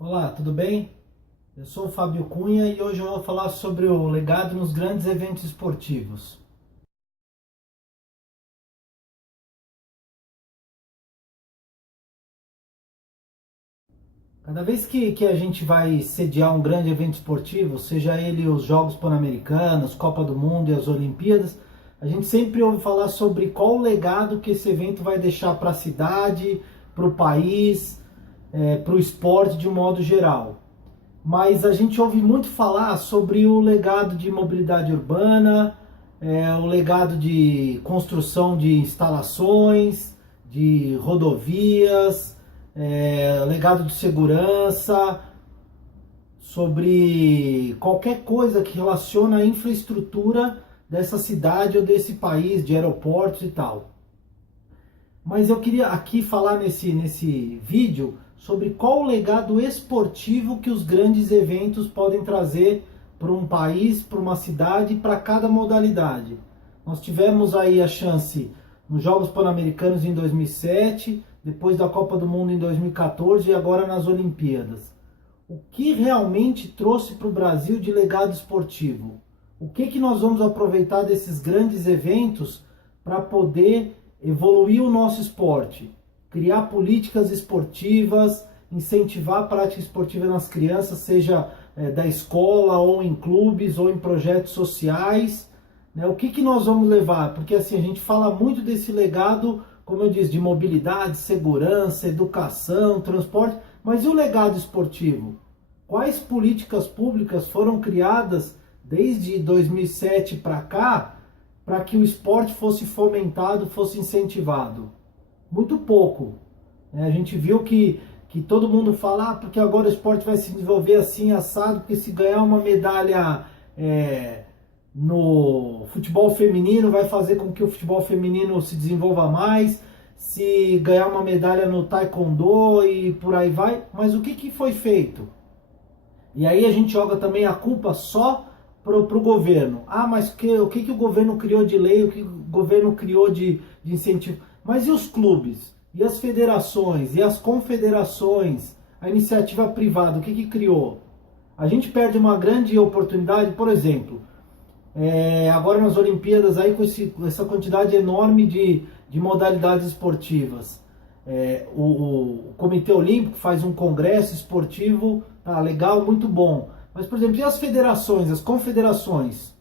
Olá, tudo bem? Eu sou o Fábio Cunha e hoje eu vou falar sobre o legado nos grandes eventos esportivos. Cada vez que a gente vai sediar um grande evento esportivo, seja ele os Jogos Pan-Americanos, Copa do Mundo e as Olimpíadas, a gente sempre ouve falar sobre qual o legado que esse evento vai deixar para a cidade, para o país, para o esporte de um modo geral. Mas a gente ouve muito falar sobre o legado de mobilidade urbana, o legado de construção de instalações, de rodovias, legado de segurança, sobre qualquer coisa que relaciona a infraestrutura dessa cidade ou desse país, de aeroportos e tal. Mas eu queria aqui falar nesse vídeo sobre qual o legado esportivo que os grandes eventos podem trazer para um país, para uma cidade, para cada modalidade. Nós tivemos aí a chance nos Jogos Pan-Americanos em 2007, depois da Copa do Mundo em 2014 e agora nas Olimpíadas. O que realmente trouxe para o Brasil de legado esportivo? O que nós vamos aproveitar desses grandes eventos para poder evoluir o nosso esporte, criar políticas esportivas, incentivar a prática esportiva nas crianças, seja da escola ou em clubes ou em projetos sociais, né? O que nós vamos levar? Porque assim, a gente fala muito desse legado, como eu disse, de mobilidade, segurança, educação, transporte, mas e o legado esportivo? Quais políticas públicas foram criadas desde 2007 para cá para que o esporte fosse fomentado, fosse incentivado? Muito pouco. A gente viu que todo mundo fala, porque agora o esporte vai se desenvolver assim, assado, porque se ganhar uma medalha no futebol feminino, vai fazer com que o futebol feminino se desenvolva mais, se ganhar uma medalha no taekwondo e por aí vai. Mas o que foi feito? E aí a gente joga também a culpa só para o governo. Ah, mas o que o governo criou de lei, o que o governo criou de incentivo? Mas e os clubes? E as federações? E as confederações? A iniciativa privada, o que criou? A gente perde uma grande oportunidade, por exemplo, agora nas Olimpíadas, aí com essa quantidade enorme de modalidades esportivas. O Comitê Olímpico faz um congresso esportivo, tá legal, muito bom. Mas, por exemplo, e as federações, as confederações?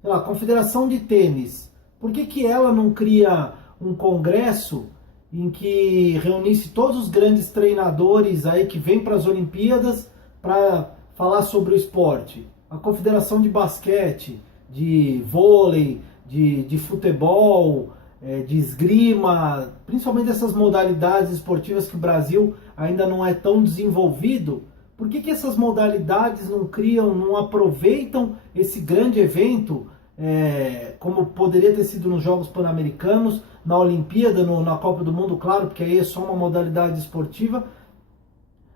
Sei lá, a Confederação de Tênis, por que ela não cria um congresso em que reunisse todos os grandes treinadores aí que vêm para as Olimpíadas para falar sobre o esporte? A Confederação de Basquete, de vôlei, de futebol, de esgrima, principalmente essas modalidades esportivas que o Brasil ainda não é tão desenvolvido. Por que essas modalidades não criam, não aproveitam esse grande evento, como poderia ter sido nos Jogos Pan-Americanos, na Olimpíada, na Copa do Mundo, claro, porque aí é só uma modalidade esportiva.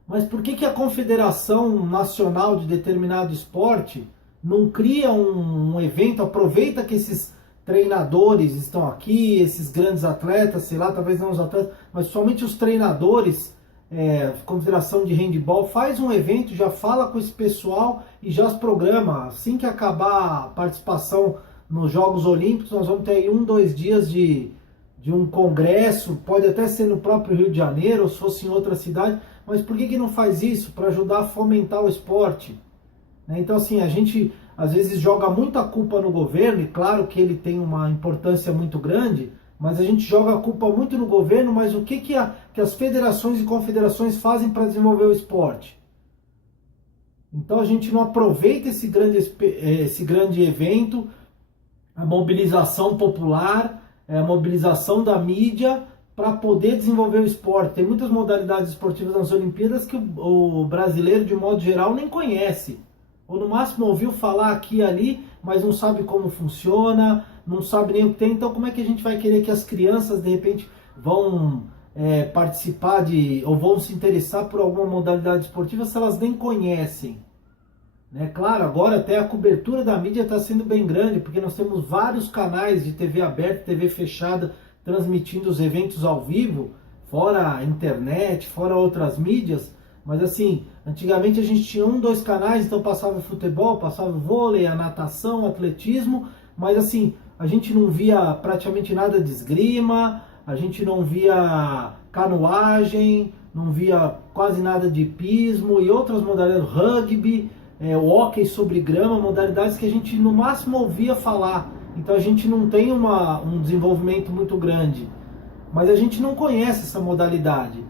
Mas por que a Confederação Nacional de determinado esporte não cria um evento, aproveita que esses treinadores estão aqui, esses grandes atletas, sei lá, talvez não os atletas, mas somente os treinadores, Confederação de Handebol, faz um evento, já fala com esse pessoal e já se programa. Assim que acabar a participação nos Jogos Olímpicos, nós vamos ter aí 2 dias de um congresso, pode até ser no próprio Rio de Janeiro, ou se fosse em outra cidade, mas por que não faz isso? Para ajudar a fomentar o esporte. Então assim, a gente às vezes joga muita culpa no governo, e claro que ele tem uma importância muito grande, mas a gente joga a culpa muito no governo, mas o que as federações e confederações fazem para desenvolver o esporte? Então a gente não aproveita esse grande evento, a mobilização popular, a mobilização da mídia para poder desenvolver o esporte. Tem muitas modalidades esportivas nas Olimpíadas que o brasileiro, de modo geral, nem conhece. Ou no máximo ouviu falar aqui e ali, mas não sabe como funciona, não sabe nem o que tem. Então como é que a gente vai querer que as crianças, de repente, vão participar ou vão se interessar por alguma modalidade esportiva se elas nem conhecem? Claro, agora até a cobertura da mídia está sendo bem grande, porque nós temos vários canais de TV aberta, TV fechada, transmitindo os eventos ao vivo, fora a internet, fora outras mídias, Mas assim, antigamente a gente tinha 2 canais, então passava o futebol, passava o vôlei, a natação, o atletismo, mas assim, a gente não via praticamente nada de esgrima, a gente não via canoagem, não via quase nada de hipismo e outras modalidades, rugby, o hóquei sobre grama, modalidades que a gente no máximo ouvia falar. Então a gente não tem um desenvolvimento muito grande, mas a gente não conhece essa modalidade.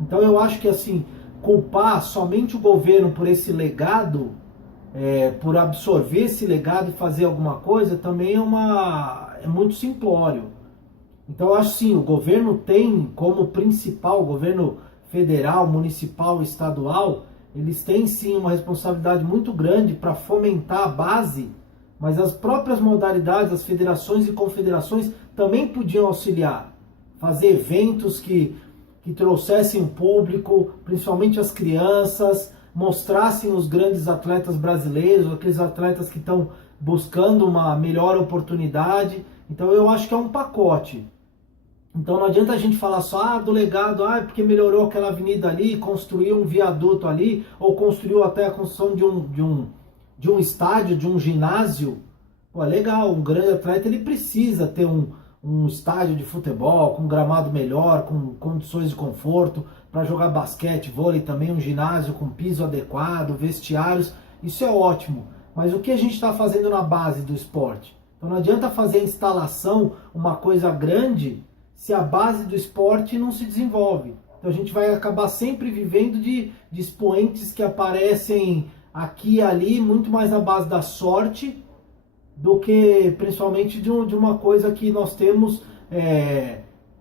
Então eu acho que assim, culpar somente o governo por esse legado, por absorver esse legado e fazer alguma coisa, também é muito simplório. Então eu acho sim, o governo tem como principal, o governo federal, municipal, estadual, eles têm sim uma responsabilidade muito grande para fomentar a base, mas as próprias modalidades, as federações e confederações também podiam auxiliar, fazer eventos que trouxessem o público, principalmente as crianças, mostrassem os grandes atletas brasileiros, aqueles atletas que estão buscando uma melhor oportunidade. Então eu acho que é um pacote. Então não adianta a gente falar só do legado, porque melhorou aquela avenida ali, construiu um viaduto ali, ou construiu até a construção de um estádio, de um ginásio. Pô, é legal, um grande atleta ele precisa ter um estádio de futebol, com um gramado melhor, com condições de conforto, para jogar basquete, vôlei também, um ginásio com piso adequado, vestiários, isso é ótimo. Mas o que a gente está fazendo na base do esporte? Então não adianta fazer a instalação, uma coisa grande, se a base do esporte não se desenvolve. Então a gente vai acabar sempre vivendo de expoentes que aparecem aqui e ali, muito mais na base da sorte, do que principalmente de uma coisa que nós temos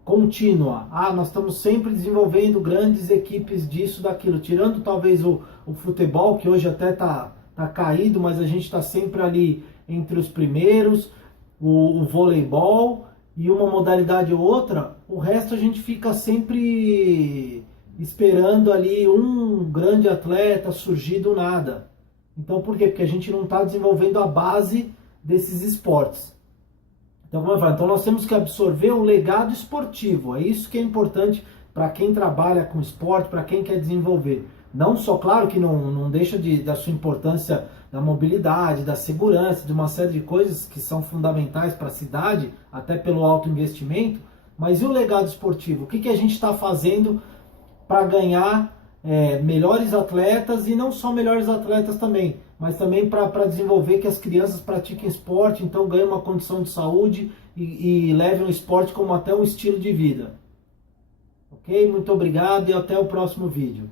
contínua. Nós estamos sempre desenvolvendo grandes equipes disso, daquilo, tirando talvez o futebol, que hoje até tá caído, mas a gente está sempre ali entre os primeiros, o voleibol e uma modalidade ou outra, o resto a gente fica sempre esperando ali um grande atleta surgir do nada. Então por quê? Porque a gente não está desenvolvendo a base desses esportes. Então, como eu falo, então nós temos que absorver um legado esportivo. É isso que é importante para quem trabalha com esporte, para quem quer desenvolver. Não só, claro que não deixa da sua importância da mobilidade, da segurança, de uma série de coisas que são fundamentais para a cidade, até pelo alto investimento, mas e o legado esportivo? O que a gente está fazendo para ganhar melhores atletas, e não só melhores atletas também, mas também para desenvolver que as crianças pratiquem esporte, então ganhem uma condição de saúde e levem o esporte como até um estilo de vida. Ok? Muito obrigado e até o próximo vídeo.